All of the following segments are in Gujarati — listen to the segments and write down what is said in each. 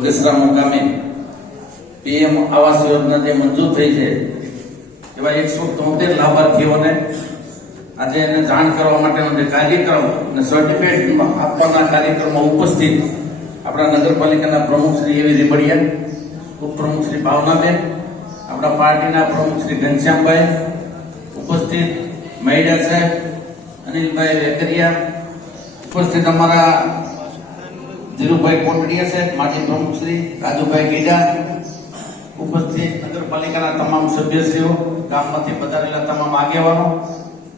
બગસરા મુકામે પીએમ આવાસ યોજના જે મંજૂર થઈ છે એવા 173 લાભાર્થીઓને આજે એને જાણ કરવા માટેનો જે કાર્યક્રમ અને સર્ટિફિકેટ આપવાના કાર્યક્રમમાં ઉપસ્થિત આપણા નગરપાલિકાના પ્રમુખ શ્રી એવી રીબડિયા, ઉપપ્રમુખ શ્રી ભાવનાબેન, આપણા પાર્ટીના પ્રમુખ શ્રી ઘનશ્યામભાઈ, ઉપસ્થિત મહિડા સાહેબ અનિલભાઈ વેકરિયા, ઉપસ્થિત અમારા ધીરુભાઈ કોટડિયા સાહેબ, માજી પ્રમુખ શ્રી રાજુભાઈ ગીડા, ઉપસ્થિત નગરપાલિકાના તમામ સભ્યશ્રીઓ, ગામમાંથી પધારેલા તમામ આગેવાનો,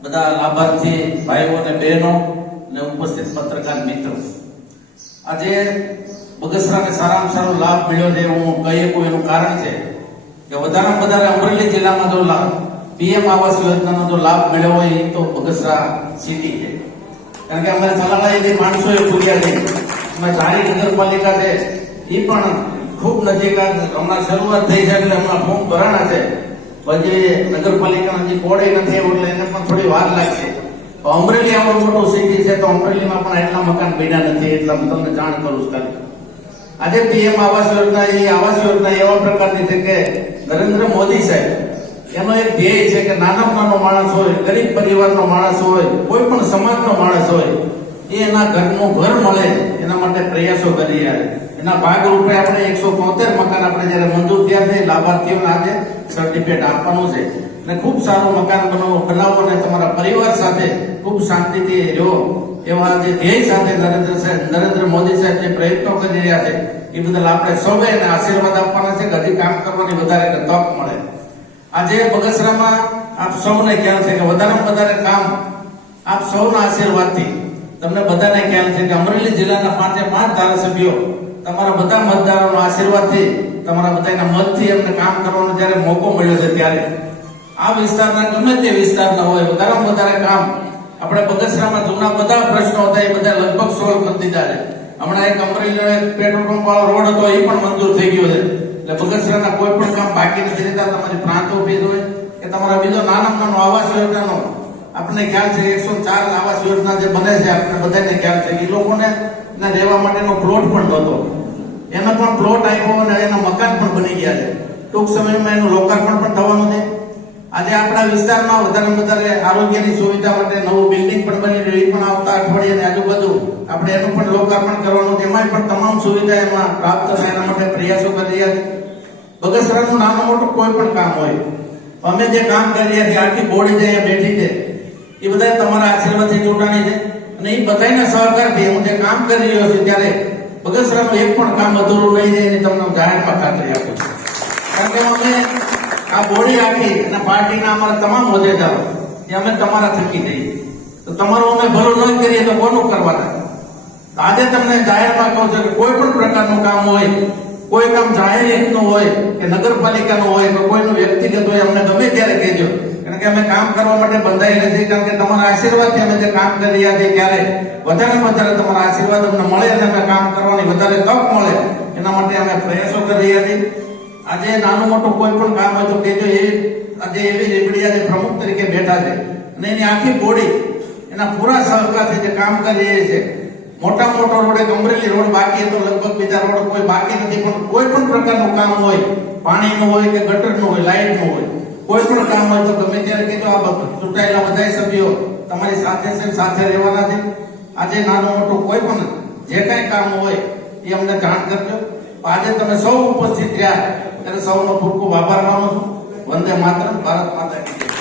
બધા લાભાર્થી ભાઈઓ અને બહેનો અને ઉપસ્થિત પત્રકાર મિત્રો, આજે બગસરાને સારામાં સારો લાભ મળ્યો છે હું કહી શકું એનું કારણ છે કે વધારે વધારે અમરેલી જિલ્લામાં જો પીએમ આવાસ યોજનાનો જો લાભ મળ્યો હોય એ તો બગસરા સિટી છે. કારણ કે અમારે સલાલા જે માણસો એ ભૂલ્યા છે, અમે ધારી નગરપાલિકા છે એ પણ ખૂબ નજીક હમણાં શરૂઆત થઈ છે એટલે હમણાં ફોર્મ ભરાણા છે, પછી નગરપાલિકાના જે કોડે નથી એટલે એને પણ થોડી વાર લાગશે. અમરેલી આવો મોટો સિટી છે તો અમરેલીમાં પણ એટલા મકાન બન્યા નથી, એટલે હું તમને જાણ કરું છું. આજે પીએમ આવાસ યોજના એ આવાસ યોજના એવા પ્રકારની છે કે નરેન્દ્ર મોદી સાહેબ એનો એક ધ્યેય છે કે નાનામાં નાનો માણસ હોય, ગરીબ પરિવારનો માણસ હોય, કોઈ પણ સમાજનો માણસ હોય એ એના ઘરનું ઘર મળે એના માટે પ્રયાસો કરી રહ્યા છે. એના ભાગરૂપે આપણે 173 મકાન આપણે જયારે મંજૂર થયા છે લાભાર્થીઓને આજે સર્ટિફિકેટ આપવાનું છે અને ખૂબ સારું મકાન બનાવો અને તમારા પરિવાર સાથે ખૂબ શાંતિથી રહો એવા જે ધ્યેય સાથે નરેન્દ્ર મોદી સાહેબ જે પ્રયત્નો કરી રહ્યા છે એ બદલ આપણે સૌએ એને આશીર્વાદ આપવાના છે કે હજી કામ કરવાની વધારે તક મળે. આજે બગસરામાં આપ સૌને ખ્યાલ છે કે વધારેમાં વધારે કામ આપ સૌના આશીર્વાદથી તમને બધાને ખ્યાલ છે કે અમરેલી જિલ્લાના 5 ધારાસભ્યો તમારા બધા મતદારોના આશીર્વાદથી તમારા બધાના મતથી એમને કામ કરવાનો જયારે મોકો મળ્યો છે ત્યારે આ વિસ્તારના ગમે તે વિસ્તારના હોય વધારેમાં વધારે કામ આપણે બગસરામાં જૂના બધા પ્રશ્નો હતા એ બધા લગભગ સોલ્વ કરી દીધા છે. હમણાં એક અમરેલીનો એક પેટ્રોલ પંપ વાળો રોડ હતો એ પણ મંજૂર થઈ ગયો છે. એટલે બગસરાના કોઈ પણ કામ બાકી નથી રહેતા. તમારી પ્રાંત ઓફિસ હોય કે તમારા બીજો નાનામાં નાનો આવાસ યોજનાનો આપણને ખ્યાલ છે 104 આવાસ યોજના જે બને છે આપણે બધાને ખ્યાલ છે કે લોકોને રહેવા માટેનો પ્લોટ પણ નહોતો, એનો પણ પ્લોટ આવ્યો અને એના મકાન પણ બની ગયા છે. ટૂંક સમયમાં એનું લોકાર્પણ પણ થવાનું છે. આજે આપણા વિસ્તારમાં વધારે વધારે આરોગ્યની સુવિધા માટે નવું બિલ્ડિંગ પણ બની રહ્યું, એ પણ આવતા અઠવાડિયાની આજુબાજુ આપણે એનું પણ લોકાર્પણ કરવાનું છે. એમાં પણ તમામ સુવિધા એમાં પ્રાપ્ત થાય એના માટે પ્રયાસો કરી રહ્યા છે. બગસરાનું નાનું મોટું કોઈ પણ કામ હોય, અમે જે કામ કરી રહ્યા છીએ આખી બોડી જે અહીંયા બેઠી છે એ બધા તમારા આશીર્વાદથી ચૂંટાણી છે અને એ બધાના સહકારથી હું જે કામ કરી રહ્યો છું ત્યારે બગસરાનું એક પણ કામ અધૂરું નહીં રહે એની તમને જાહેરમાં ખાતરી આપું છું. કારણ કે અમે આ બોડી આખી અને પાર્ટીના અમારા તમામ હોદ્દેદારો એ અમે તમારા થકી જઈએ તો તમારું અમે ભલું ન કરીએ તો કોનું કરવાના. આજે તમને જાહેરમાં કહું છું કે કોઈ પણ પ્રકારનું કામ હોય, કોઈ કામ જાહેર હિતનું હોય કે નગરપાલિકાનું હોય કે કોઈનું વ્યક્તિગત હોય, અમને ગમે ત્યારે કહેજો. કારણ કે અમે કામ કરવા માટે બંધાયેલા છીએ. કારણ કે તમારા આશીર્વાદથી અમે જે કામ કરી રહ્યા છીએ ત્યારે વધારે વધારે તમારા આશીર્વાદ અમને મળે અને અમે કામ કરવાની વધારે તક મળે એના માટે અમે પ્રયાસો કરી રહ્યા છીએ. આજે નાનું મોટું કોઈ પણ કામ હોય તો કહેજો. એ આજે એવી રીબડિયા જે પ્રમુખ તરીકે બેઠા છે અને એની આખી બોડી એના પૂરા સહકારથી જે કામ કરી રહી છે. મોટા મોટો રોડ એક અમરેલી રોડ બાકી હતો, લગભગ બીજા રોડ કોઈ બાકી નથી. પણ કોઈ પણ પ્રકારનું કામ હોય, પાણીનું હોય કે ગટરનું હોય, લાઇટનું હોય, કોઈ પણ કામ હોય તો ગમે ત્યારે કહેજો. આ ચૂંટાયેલા બધા સભ્યો તમારી સાથે રહેવાના છે. આજે નાનું મોટું કોઈ પણ જે કઈ કામ હોય એ અમને જાણ કરજો. આજે તમે સૌ ઉપસ્થિત રહ્યા ત્યારે સૌનો ખૂબ ખૂબ આભાર માનું છું. વંદે માતરમ. ભારત માતા કી જય.